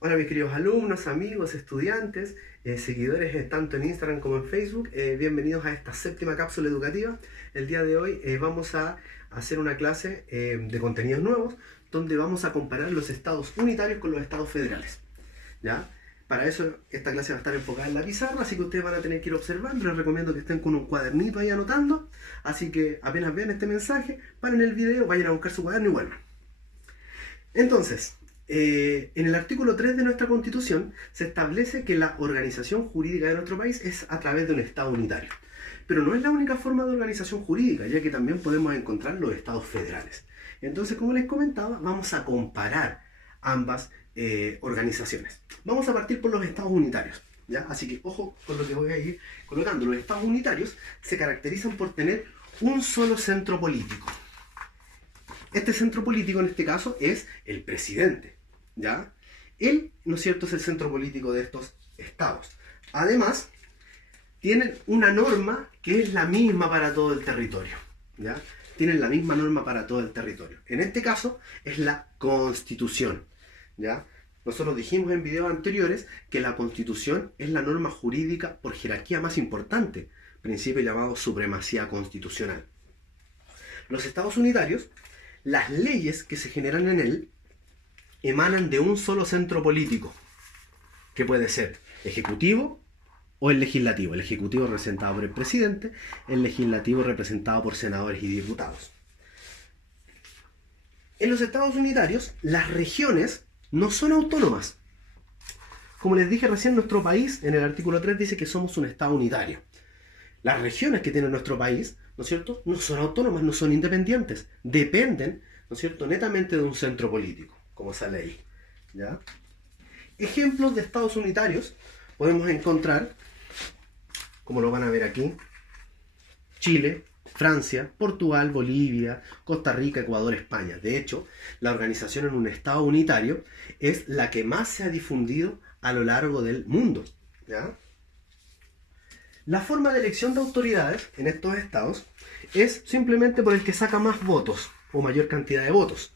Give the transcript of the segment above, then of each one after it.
Hola mis queridos alumnos, amigos, estudiantes, seguidores tanto en Instagram como en Facebook, bienvenidos a esta séptima cápsula educativa. El día de hoy vamos a hacer una clase de contenidos nuevos donde vamos a comparar los estados unitarios con los estados federales. ¿Ya? Para eso esta clase va a estar enfocada en la pizarra, así que ustedes van a tener que ir observando. Les recomiendo que estén con un cuadernito ahí anotando, así que apenas vean este mensaje, paren el video, vayan a buscar su cuaderno y vuelvan. Entonces, en el artículo 3 de nuestra Constitución se establece que la organización jurídica de nuestro país es a través de un Estado unitario. Pero no es la única forma de organización jurídica, ya que también podemos encontrar los estados federales. Entonces, como les comentaba, vamos a comparar ambas organizaciones. Vamos a partir por los estados unitarios, ¿ya? Así que ojo con lo que voy a ir colocando. Los estados unitarios se caracterizan por tener un solo centro político. Este centro político en este caso es el presidente, ¿ya? Él, ¿no es cierto?, es el centro político de estos estados. Además, tienen una norma que es la misma para todo el territorio, ¿ya? Tienen la misma norma para todo el territorio. En este caso es la Constitución, ¿ya? Nosotros dijimos en videos anteriores que la Constitución es la norma jurídica por jerarquía más importante, principio llamado supremacía constitucional. Los estados unitarios, las leyes que se generan en él emanan de un solo centro político, que puede ser ejecutivo o el legislativo. El ejecutivo representado por el presidente, el legislativo representado por senadores y diputados. En los estados unitarios, las regiones no son autónomas. Como les dije recién, nuestro país, en el artículo 3, dice que somos un estado unitario. Las regiones que tiene nuestro país, ¿no es cierto?, no son autónomas, no son independientes. Dependen, ¿no es cierto?, netamente de un centro político, como sale ahí, ¿ya? Ejemplos de estados unitarios podemos encontrar, como lo van a ver aquí, Chile, Francia, Portugal, Bolivia, Costa Rica, Ecuador, España. De hecho, la organización en un estado unitario es la que más se ha difundido a lo largo del mundo, ¿ya? La forma de elección de autoridades en estos estados es simplemente por el que saca más votos o mayor cantidad de votos,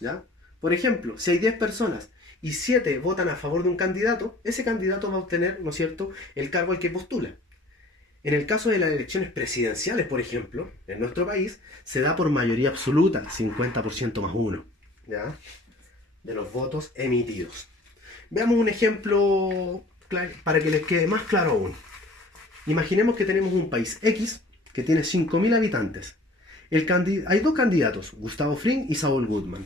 ¿ya? Por ejemplo, si hay 10 personas y 7 votan a favor de un candidato, ese candidato va a obtener, ¿no es cierto?, el cargo al que postula. En el caso de las elecciones presidenciales, por ejemplo, en nuestro país, se da por mayoría absoluta, 50% más 1, ¿ya?, de los votos emitidos. Veamos un ejemplo para que les quede más claro aún. Imaginemos que tenemos un país X que tiene 5.000 habitantes. Hay dos candidatos, Gustavo Fring y Saúl Goodman.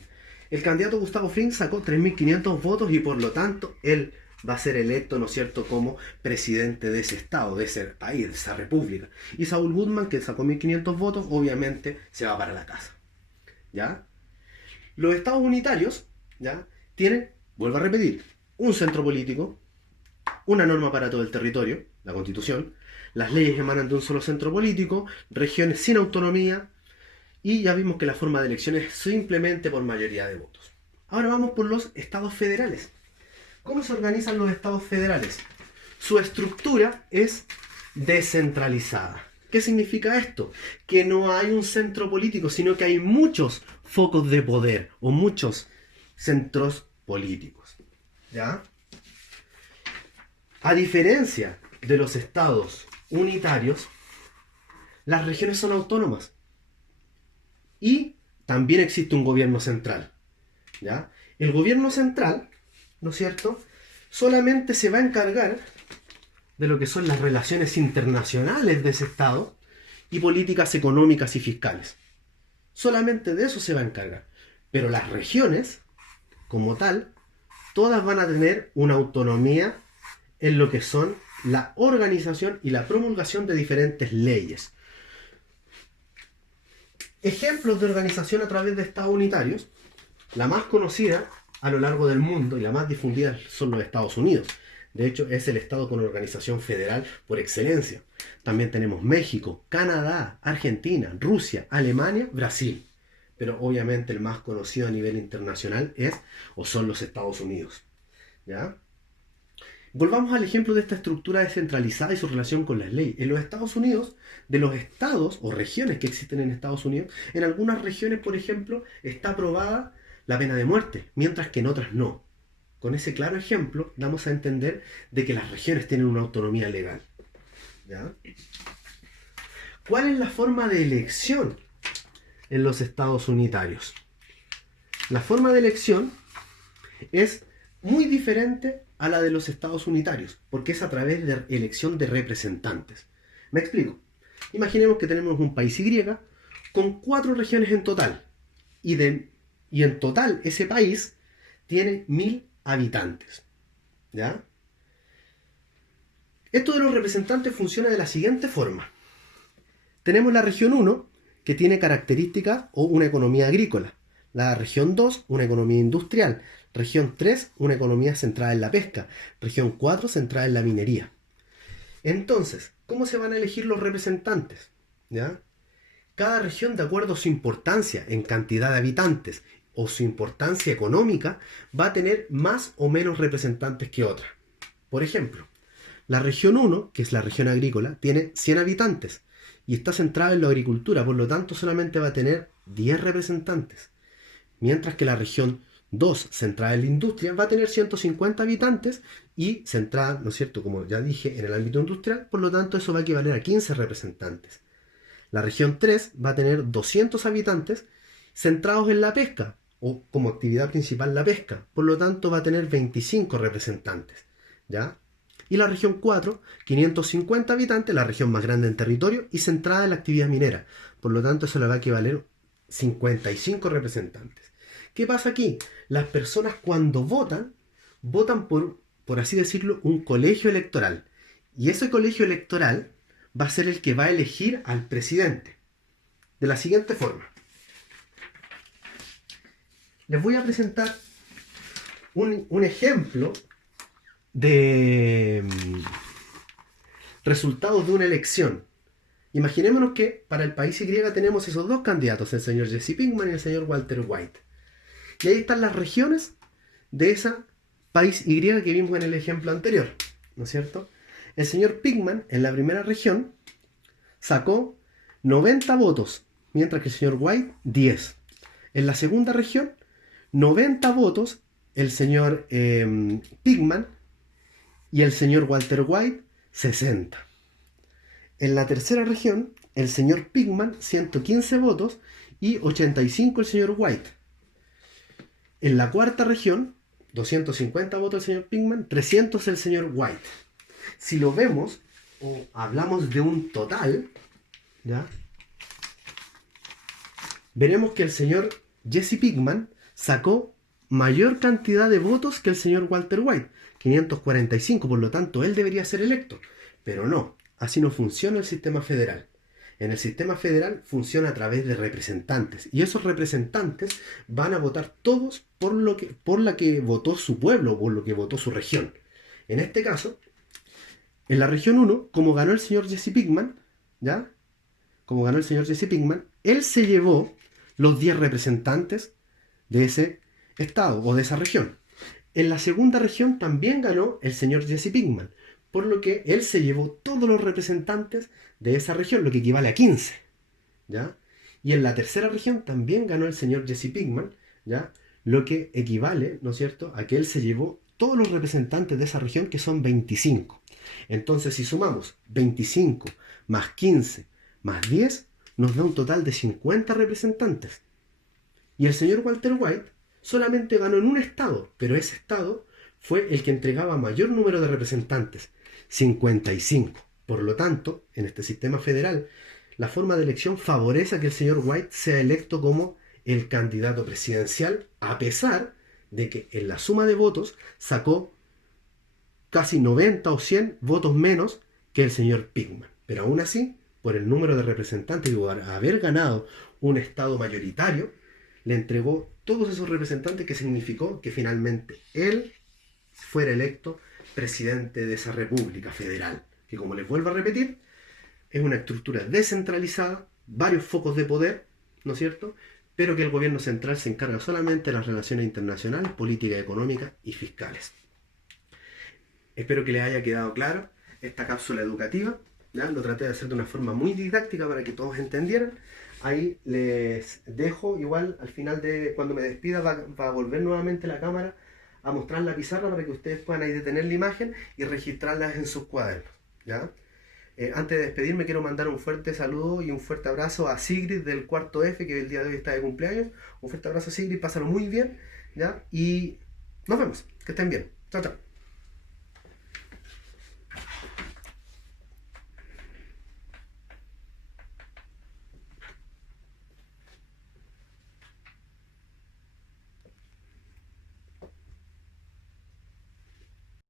El candidato Gustavo Fring sacó 3.500 votos y por lo tanto él va a ser electo, ¿no es cierto?, como presidente de ese estado, de ese país, de esa república. Y Saúl Goodman, que sacó 1.500 votos, obviamente se va para la casa, ¿ya? Los estados unitarios, ¿ya?, tienen, vuelvo a repetir, un centro político, una norma para todo el territorio, la Constitución. Las leyes emanan de un solo centro político, regiones sin autonomía, y ya vimos que la forma de elección es simplemente por mayoría de votos. Ahora vamos por los estados federales. ¿Cómo se organizan los estados federales? Su estructura es descentralizada. ¿Qué significa esto? Que no hay un centro político, sino que hay muchos focos de poder o muchos centros políticos, ¿ya? A diferencia de los estados unitarios, las regiones son autónomas y también existe un gobierno central, ¿ya? El gobierno central, ¿no es cierto?, solamente se va a encargar de lo que son las relaciones internacionales de ese estado y políticas económicas y fiscales. Solamente de eso se va a encargar. Pero las regiones, como tal, todas van a tener una autonomía en lo que son la organización y la promulgación de diferentes leyes. Ejemplos de organización a través de estados unitarios, la más conocida a lo largo del mundo y la más difundida son los Estados Unidos. De hecho, es el estado con organización federal por excelencia. También tenemos México, Canadá, Argentina, Rusia, Alemania, Brasil. Pero obviamente el más conocido a nivel internacional es o son los Estados Unidos, ¿ya? Volvamos al ejemplo de esta estructura descentralizada y su relación con las leyes. En los Estados Unidos, de los estados o regiones que existen en Estados Unidos, en algunas regiones, por ejemplo, está aprobada la pena de muerte, mientras que en otras no. con ese claro ejemplo, damos a entender de que las regiones tienen una autonomía legal. ¿Ya? ¿Cuál es la forma de elección en los estados unitarios? La forma de elección es muy diferente a la de los estados unitarios, porque es a través de elección de representantes. Me explico. Imaginemos que tenemos un país Y con 4 regiones en total, y en total ese país tiene 1000 habitantes. ¿Ya? Esto de los representantes funciona de la siguiente forma. Tenemos la región 1, que tiene características o una economía agrícola. La región 2, una economía industrial. Región 3, una economía centrada en la pesca. Región 4, centrada en la minería. Entonces, ¿cómo se van a elegir los representantes? ¿Ya? Cada región, de acuerdo a su importancia en cantidad de habitantes o su importancia económica, va a tener más o menos representantes que otra. Por ejemplo, la región 1, que es la región agrícola, tiene 100 habitantes y está centrada en la agricultura, por lo tanto solamente va a tener 10 representantes. Mientras que la región 2, centrada en la industria, va a tener 150 habitantes y centrada, ¿no es cierto?, como ya dije, en el ámbito industrial, por lo tanto eso va a equivaler a 15 representantes. La región 3 va a tener 200 habitantes centrados en la pesca, o como actividad principal la pesca, por lo tanto va a tener 25 representantes. ¿Ya? Y la región 4, 550 habitantes, la región más grande en territorio y centrada en la actividad minera. Por lo tanto, eso le va a equivaler 55 representantes. ¿Qué pasa aquí? Las personas cuando votan por así decirlo, un colegio electoral. Y ese colegio electoral va a ser el que va a elegir al presidente. De la siguiente forma. Les voy a presentar un ejemplo de resultados de una elección. Imaginémonos que para el país Y tenemos esos dos candidatos, el señor Jesse Pinkman y el señor Walter White. Y ahí están las regiones de ese país Y que vimos en el ejemplo anterior, ¿no es cierto? El señor Pinkman en la primera región sacó 90 votos, mientras que el señor White 10. En la segunda región, 90 votos el señor Pinkman y el señor Walter White 60. En la tercera región, el señor Pinkman 115 votos y 85 el señor White. En la cuarta región, 250 votos el señor Pinkman, 300 el señor White. Si lo vemos o hablamos de un total, ¿ya? Veremos que el señor Jesse Pinkman sacó mayor cantidad de votos que el señor Walter White, 545, por lo tanto él debería ser electo. Pero no, así no funciona el sistema federal. En el sistema federal funciona a través de representantes, y esos representantes van a votar todos por la que votó su pueblo, por lo que votó su región. En este caso, en la región 1, como ganó el señor Jesse Pinkman, ¿ya? Como ganó el señor Jesse Pinkman, él se llevó los 10 representantes de ese estado o de esa región. En la segunda región también ganó el señor Jesse Pinkman, por lo que él se llevó todos los representantes de esa región, lo que equivale a 15. ¿Ya? Y en la tercera región también ganó el señor Jesse Pinkman, ¿ya? Lo que equivale, ¿no es cierto?, a que él se llevó todos los representantes de esa región, que son 25. Entonces, si sumamos 25 más 15 más 10, nos da un total de 50 representantes. Y el señor Walter White solamente ganó en un estado, pero ese estado fue el que entregaba mayor número de representantes, 55. Por lo tanto, en este sistema federal, la forma de elección favorece a que el señor White sea electo como el candidato presidencial, a pesar de que en la suma de votos sacó casi 90 o 100 votos menos que el señor Pinkman. Pero aún así, por el número de representantes y por haber ganado un estado mayoritario, le entregó todos esos representantes, que significó que finalmente él fuera electo presidente de esa república federal, que, como les vuelvo a repetir, es una estructura descentralizada, varios focos de poder, ¿no es cierto?, pero que el gobierno central se encarga solamente de las relaciones internacionales, políticas, económicas y fiscales. Espero que les haya quedado claro esta cápsula educativa, ¿ya? Lo traté de hacer de una forma muy didáctica para que todos entendieran. Ahí les dejo, igual al final de cuando me despida va a volver nuevamente la cámara a mostrar la pizarra para que ustedes puedan ahí detener la imagen y registrarlas en sus cuadernos, ¿ya? Antes de despedirme quiero mandar un fuerte saludo y un fuerte abrazo a Sigrid del cuarto F, que el día de hoy está de cumpleaños. Un fuerte abrazo, Sigrid, pásalo muy bien, ¿ya? Y nos vemos, que estén bien. Chao, chao.